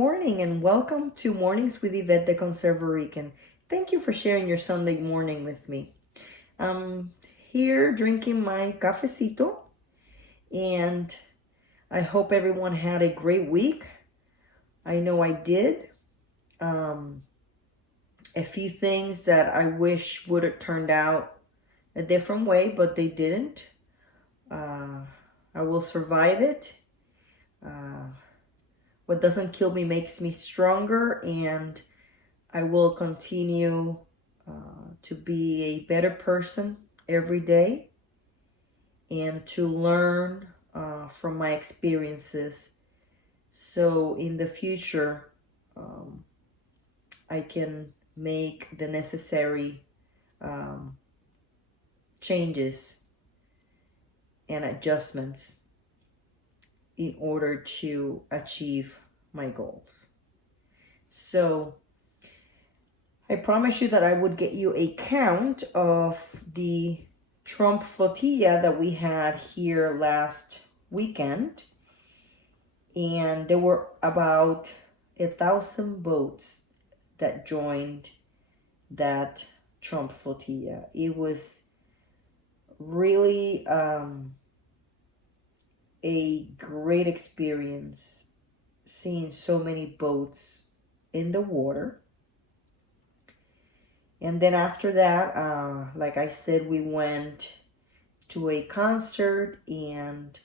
morning and welcome to Mornings with Yvette, the Conservarican. Thank you for sharing your Sunday morning with me. I'm here drinking my cafecito and I hope everyone had a great week. I know I did. A few things that I wish would have turned out a different way, but they didn't. I will survive it. What doesn't kill me makes me stronger, and I will continue to be a better person every day and to learn from my experiences. So in the future, I can make the necessary changes and adjustments in order to achieve my goals. So I promised you that I would get you a count of the Trump flotilla that we had here last weekend. And there were about 1,000 boats that joined that Trump flotilla. It was really a great experience seeing so many boats in the water. And then after that, like I said, we went to a concert and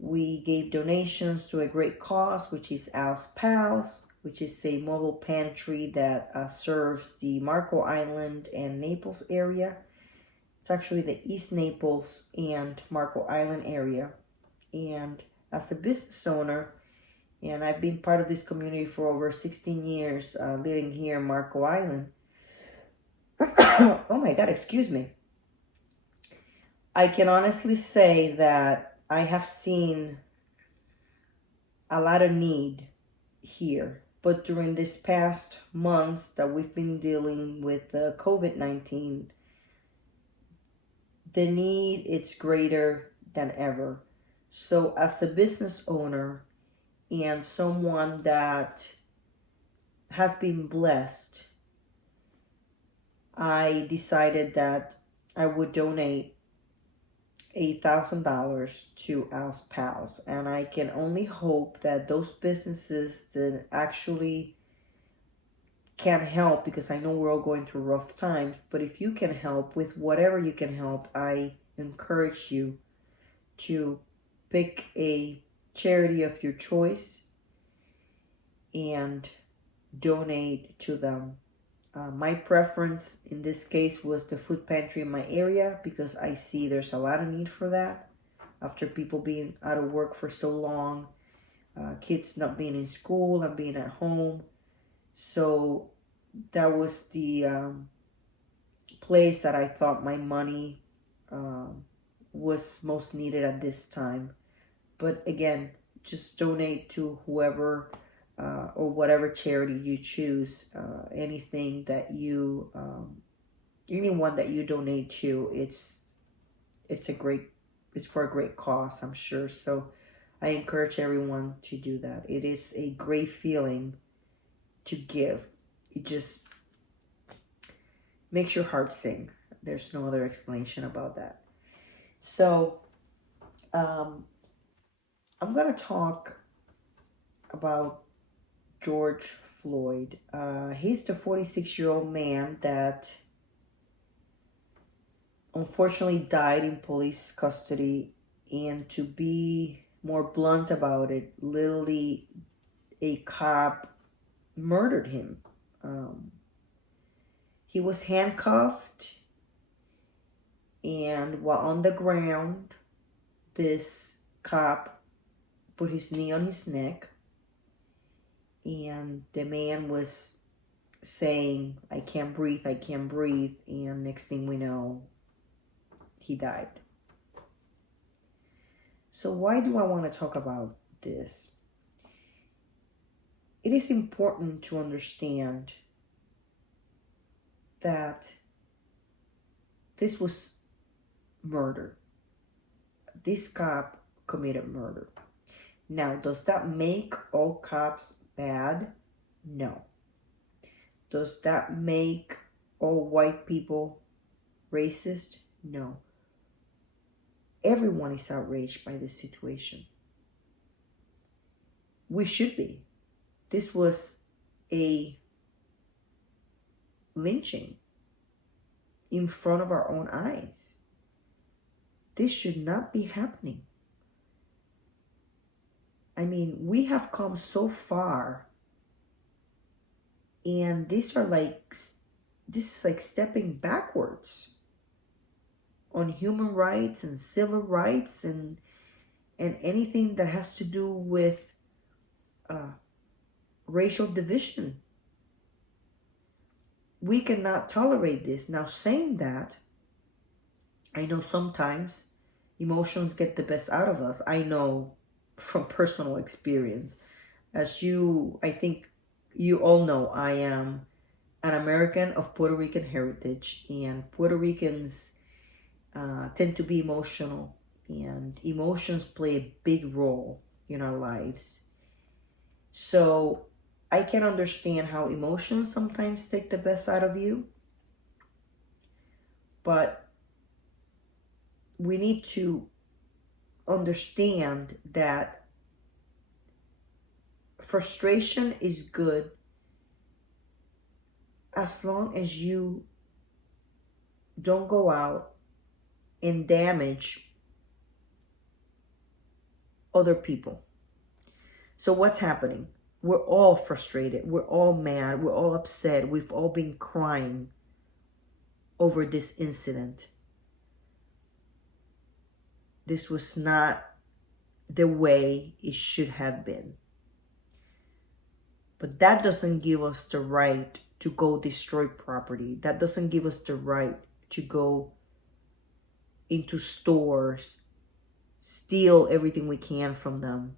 we gave donations to a great cause, which is Al's Pals, which is a mobile pantry that serves the Marco Island and Naples area. It's actually the East Naples and Marco Island area. And as a business owner, and I've been part of this community for over 16 years, living here in Marco Island. Oh my God, excuse me. I can honestly say that I have seen a lot of need here. But during this past months that we've been dealing with COVID-19, the need is greater than ever. So as a business owner and someone that has been blessed, I decided that I would donate $1,000 to Al's Pals. And I can only hope that those businesses that actually can help, because I know we're all going through rough times, but if you can help with whatever you can help, I encourage you to pick a charity of your choice and donate to them. My preference in this case was the food pantry in my area because I see there's a lot of need for that after people being out of work for so long, kids not being in school and being at home. So that was the place that I thought my money was most needed at this time. But again, just donate to whoever or whatever charity you choose. Anything that you, anyone that you donate to, it's for a great cause, I'm sure. So I encourage everyone to do that. It is a great feeling to give. It just makes your heart sing. There's no other explanation about that. So I'm going to talk about George Floyd. He's the 46-year-old man that unfortunately died in police custody. And to be more blunt about it, literally a cop murdered him. He was handcuffed, and while on the ground, this cop put his knee on his neck, and the man was saying, "I can't breathe, I can't breathe," and next thing we know, he died. So why do I want to talk about this? It is important to understand that this was murder. This cop committed murder. Now, does that make all cops bad? No. Does that make all white people racist? No. Everyone is outraged by this situation. We should be. This was a lynching in front of our own eyes. This should not be happening. I mean, we have come so far, and this is like stepping backwards on human rights and civil rights and anything that has to do with racial division. We cannot tolerate this. Now, saying that, I know sometimes emotions get the best out of us. I know from personal experience. As I think you all know, I am an American of Puerto Rican heritage, and Puerto Ricans tend to be emotional, and emotions play a big role in our lives. So I can understand how emotions sometimes take the best out of you, but we need to understand that frustration is good as long as you don't go out and damage other people. So what's happening? We're all frustrated. We're all mad. We're all upset. We've all been crying over this incident. This was not the way it should have been. But that doesn't give us the right to go destroy property. That doesn't give us the right to go into stores, steal everything we can from them.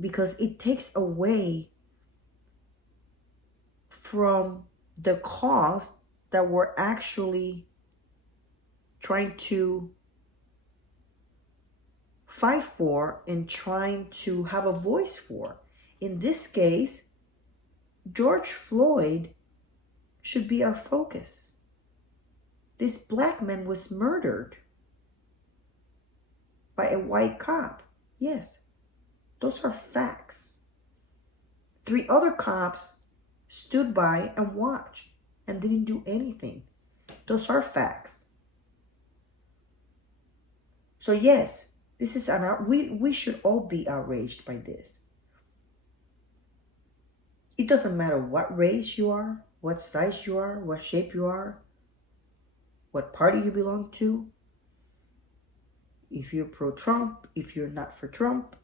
Because it takes away from the cause that we're actually trying to fight for and trying to have a voice for. In this case, George Floyd should be our focus. This black man was murdered by a white cop. Yes, those are facts. 3 other cops stood by and watched and didn't do anything. Those are facts. So yes, this is we should all be outraged by this. It doesn't matter what race you are, what size you are, what shape you are, what party you belong to. If you're pro-Trump, if you're not for Trump,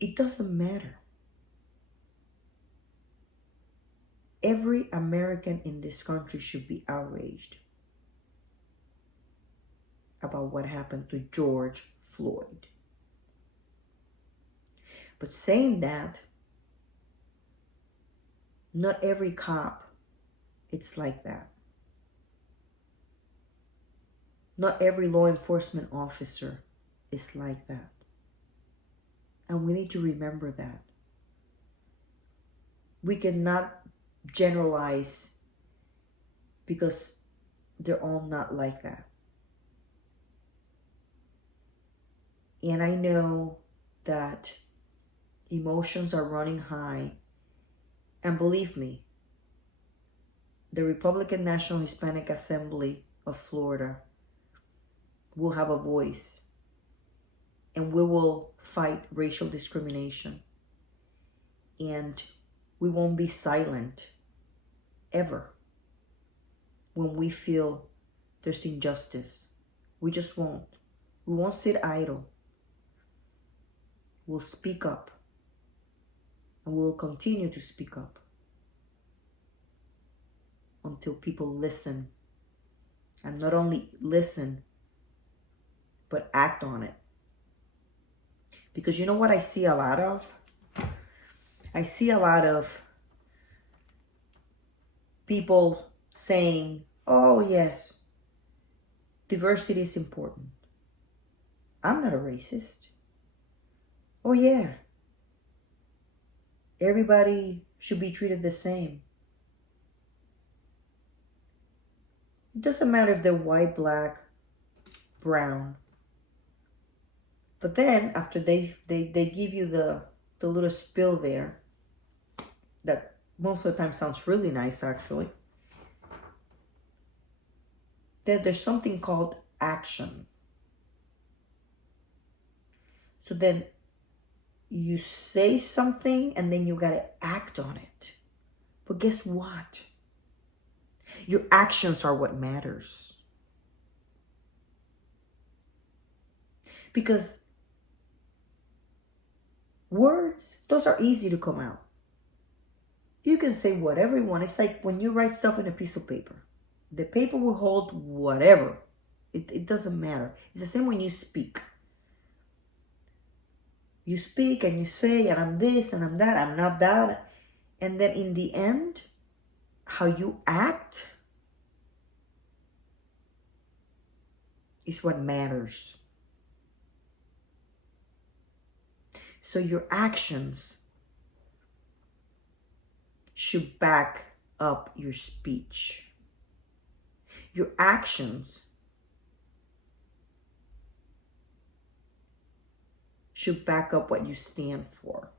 it doesn't matter. Every American in this country should be outraged about what happened to George Floyd. But saying that, not every cop, it's like that. Not every law enforcement officer is like that. And we need to remember that. We cannot generalize because they're all not like that. And I know that emotions are running high. And believe me, the Republican National Hispanic Assembly of Florida will have a voice, and we will fight racial discrimination. And we won't be silent ever when we feel there's injustice. We just won't. We won't sit idle. We'll speak up. And we'll continue to speak up until people listen. And not only listen, but act on it. Because you know what I see a lot of? I see a lot of people saying, oh yes, diversity is important. I'm not a racist. Oh yeah, Everybody should be treated the same. It doesn't matter if they're white, black, brown. But then after they give you the little spill there, that most of the time sounds really nice actually. Then there's something called action. So then you say something and then you gotta act on it. But guess what? Your actions are what matters. Because words, those are easy to come out. You can say whatever you want. It's like when you write stuff in a piece of paper. The paper will hold whatever. It doesn't matter. It's the same when you speak. You speak and you say, and I'm this and I'm that, I'm not that. And then in the end, how you act is what matters. So your actions should back up your speech. Your actions should back up what you stand for.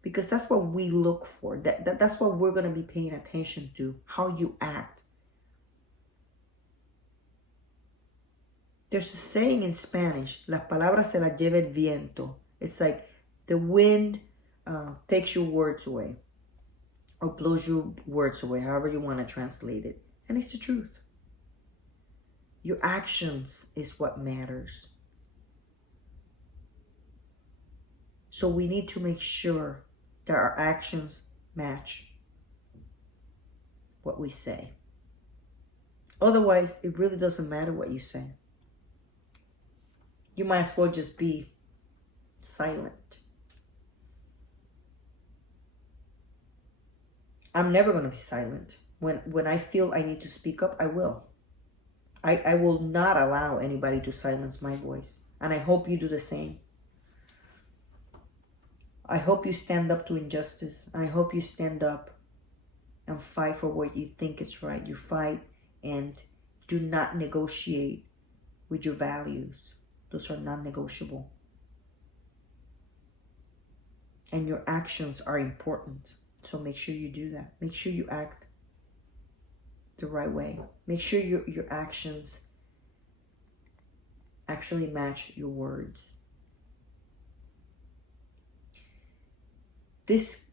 Because that's what we look for. That's what we're going to be paying attention to, how you act. There's a saying in Spanish, las palabras se las lleva el viento. It's like the wind takes your words away or blows your words away, however you want to translate it. And it's the truth. Your actions is what matters. So we need to make sure that our actions match what we say. Otherwise, it really doesn't matter what you say. You might as well just be silent. I'm never going to be silent. When I feel I need to speak up, I will. I will not allow anybody to silence my voice. And I hope you do the same. I hope you stand up to injustice. I hope you stand up and fight for what you think is right. You fight and do not negotiate with your values. Those are non-negotiable. And your actions are important. So make sure you do that. Make sure you act the right way. Make sure your actions actually match your words. This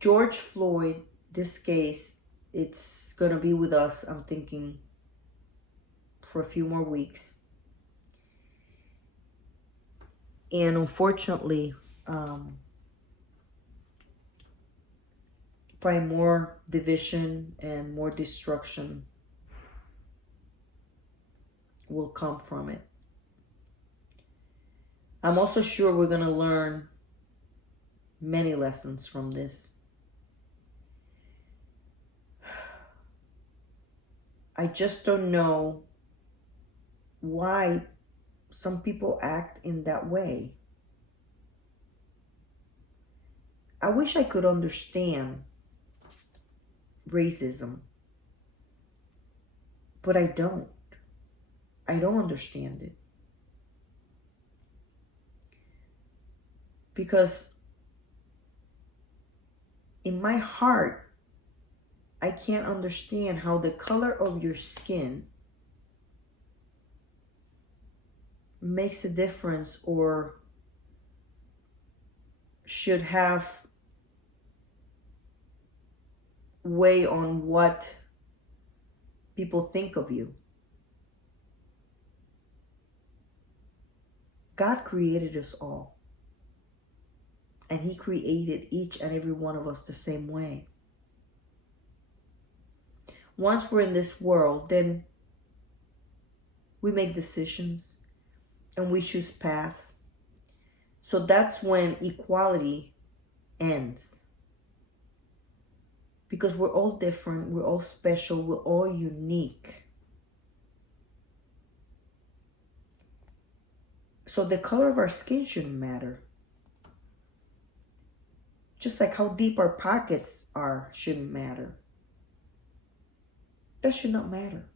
George Floyd, this case, it's going to be with us, I'm thinking, for a few more weeks. And unfortunately, probably more division and more destruction will come from it. I'm also sure we're going to learn many lessons from this. I just don't know why some people act in that way. I wish I could understand racism, but I don't. I don't understand it. Because in my heart, I can't understand how the color of your skin makes a difference or should have weigh on what people think of you. God created us all. And He created each and every one of us the same way. Once we're in this world, then we make decisions and we choose paths. So that's when equality ends. Because we're all different, we're all special, we're all unique. So the color of our skin shouldn't matter. Just like how deep our pockets are shouldn't matter. That should not matter.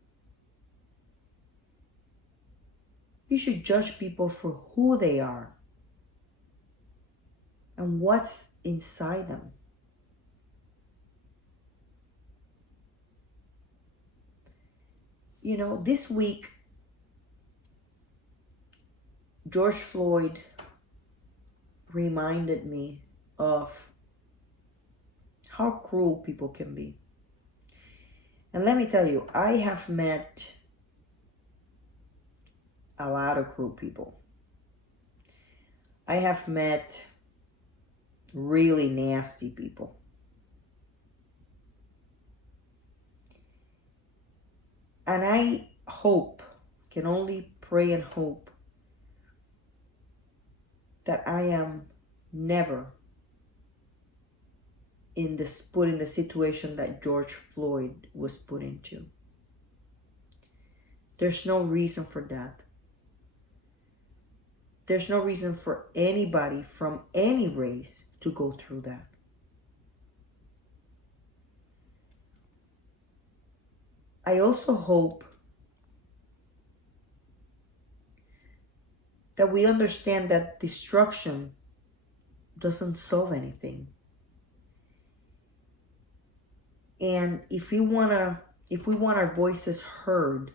You should judge people for who they are and what's inside them. You know, this week, George Floyd reminded me of how cruel people can be. And let me tell you, I have met a lot of cruel people. I have met really nasty people. And I hope, can only pray and hope, that I am never put in the situation that George Floyd was put into. There's no reason for that. There's no reason for anybody from any race to go through that. I also hope that we understand that destruction doesn't solve anything. And if we want our voices heard,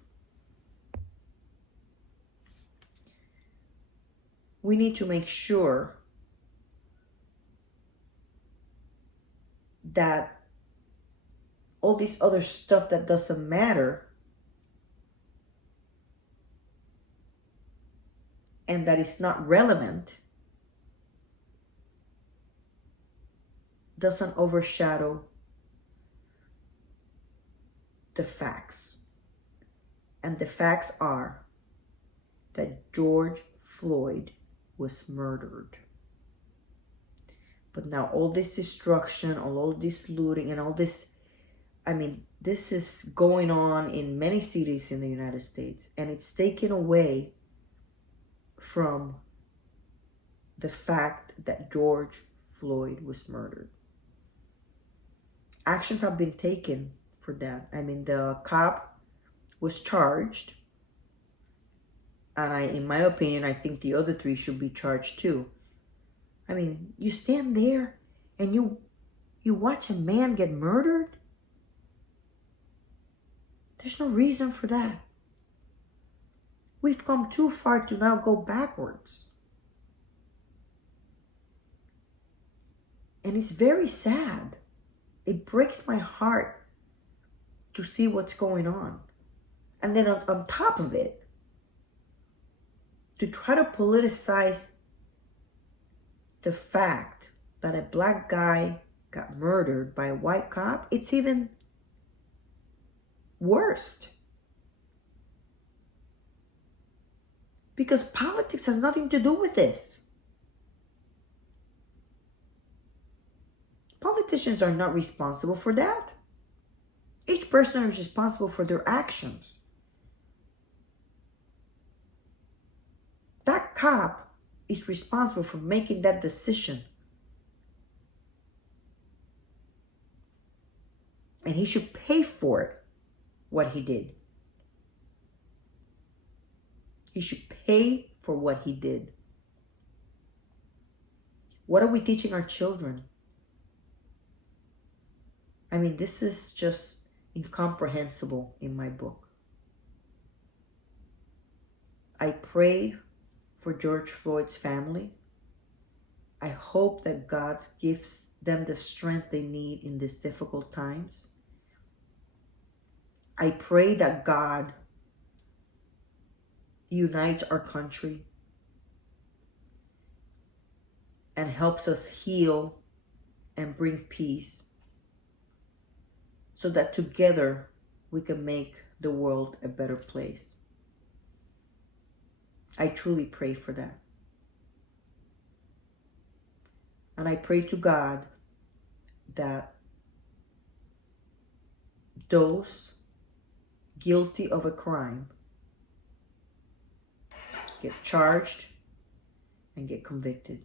we need to make sure that all this other stuff that doesn't matter and that is not relevant doesn't overshadow the facts. And the facts are that George Floyd was murdered. But now all this destruction, all this looting, and all this, this is going on in many cities in the United States, and it's taken away from the fact that George Floyd was murdered. Actions have been taken for that. The cop was charged, and in my opinion, I think the other three should be charged too. You stand there and you watch a man get murdered. There's no reason for that. We've come too far to now go backwards. And it's very sad. It breaks my heart to see what's going on. And then on top of it, to try to politicize the fact that a black guy got murdered by a white cop, it's even worse. Because politics has nothing to do with this. Politicians are not responsible for that. Each person is responsible for their actions. That cop is responsible for making that decision. And he should pay for it, what he did. He should pay for what he did. What are we teaching our children? This is just incomprehensible in my book. I pray for George Floyd's family. I hope that God gives them the strength they need in these difficult times. I pray that God unites our country and helps us heal and bring peace, so that together we can make the world a better place. I truly pray for that. And I pray to God that those guilty of a crime get charged and get convicted.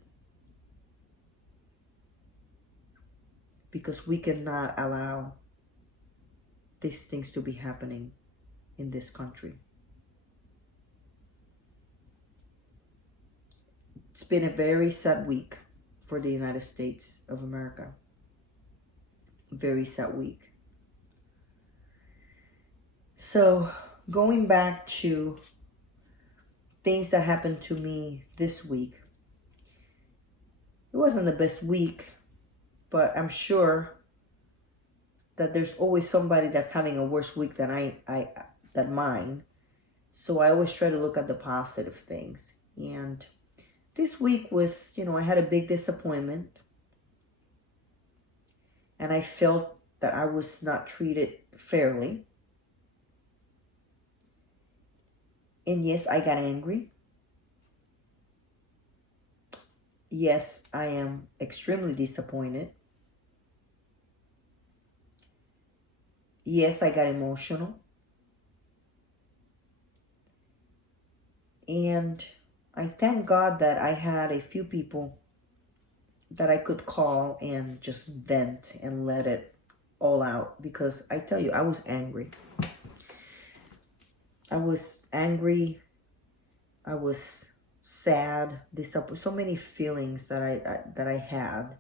because we cannot allow these things to be happening in this country. It's been a very sad week for the United States of America. Very sad week. So, going back to things that happened to me this week. It wasn't the best week, but I'm sure that there's always somebody that's having a worse week than than mine. So I always try to look at the positive things. And this week was, I had a big disappointment. And I felt that I was not treated fairly. And yes, I got angry. Yes, I am extremely disappointed. Yes, I got emotional. And I thank God that I had a few people that I could call and just vent and let it all out. Because I tell you, I was angry. I was angry. I was sad. So many feelings that I had.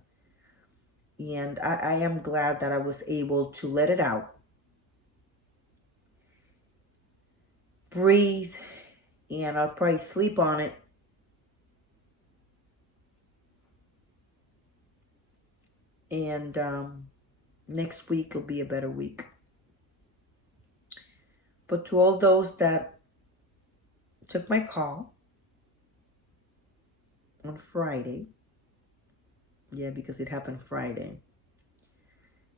And I am glad that I was able to let it out. Breathe. And I'll probably sleep on it. And next week will be a better week. But to all those that took my call on Friday, yeah, because it happened Friday,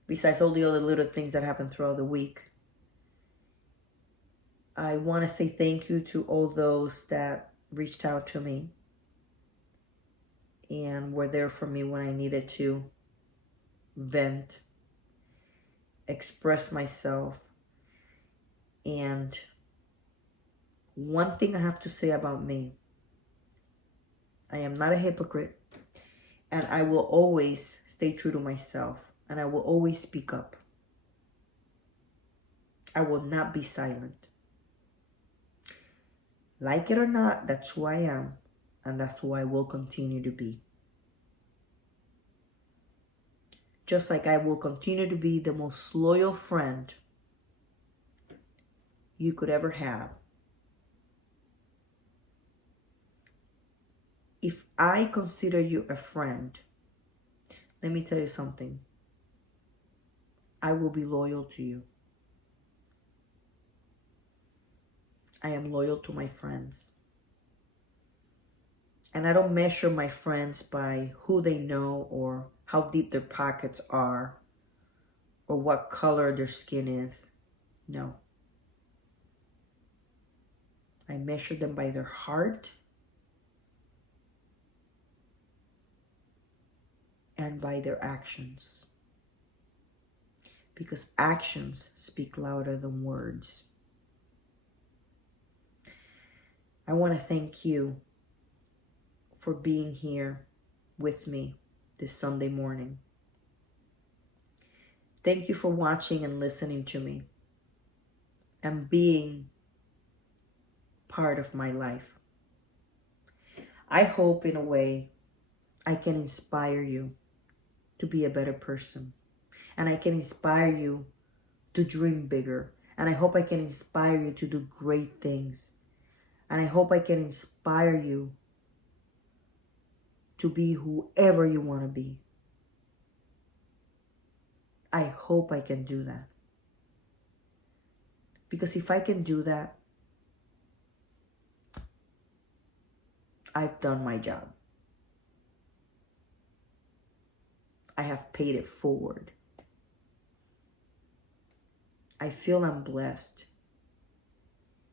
besides all the other little things that happened throughout the week, I want to say thank you to all those that reached out to me and were there for me when I needed to vent, express myself. And one thing I have to say about me, I am not a hypocrite, and I will always stay true to myself, and I will always speak up. I will not be silent. Like it or not, that's who I am, and that's who I will continue to be. Just like I will continue to be the most loyal friend you could ever have. If I consider you a friend, let me tell you something. I will be loyal to you. I am loyal to my friends. And I don't measure my friends by who they know or how deep their pockets are or what color their skin is. No. I measure them by their heart and by their actions. Because actions speak louder than words. I want to thank you for being here with me this Sunday morning. Thank you for watching and listening to me and being part of my life. I hope in a way I can inspire you to be a better person. And I can inspire you to dream bigger. And I hope I can inspire you to do great things. And I hope I can inspire you to be whoever you want to be. I hope I can do that. Because if I can do that, I've done my job. I have paid it forward. I feel I'm blessed.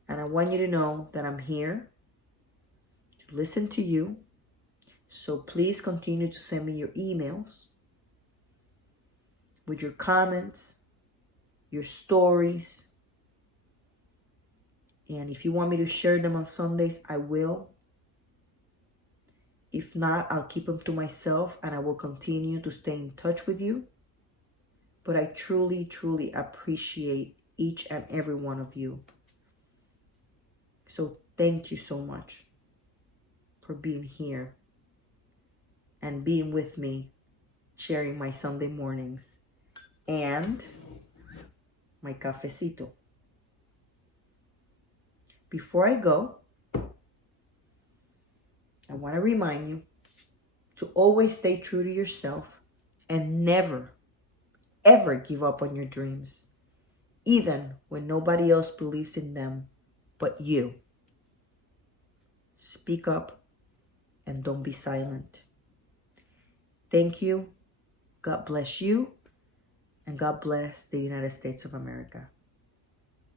And I want you to know that I'm here to listen to you. So please continue to send me your emails with your comments, your stories. And if you want me to share them on Sundays, I will. If not, I'll keep them to myself and I will continue to stay in touch with you but I truly, truly appreciate each and every one of you. So thank you so much for being here and being with me, sharing my Sunday mornings and my cafecito. Before I go, I want to remind you to always stay true to yourself and never, ever give up on your dreams, even when nobody else believes in them but you. Speak up and don't be silent. Thank you. God bless you. And God bless the United States of America.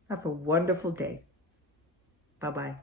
Have a wonderful day. Bye-bye.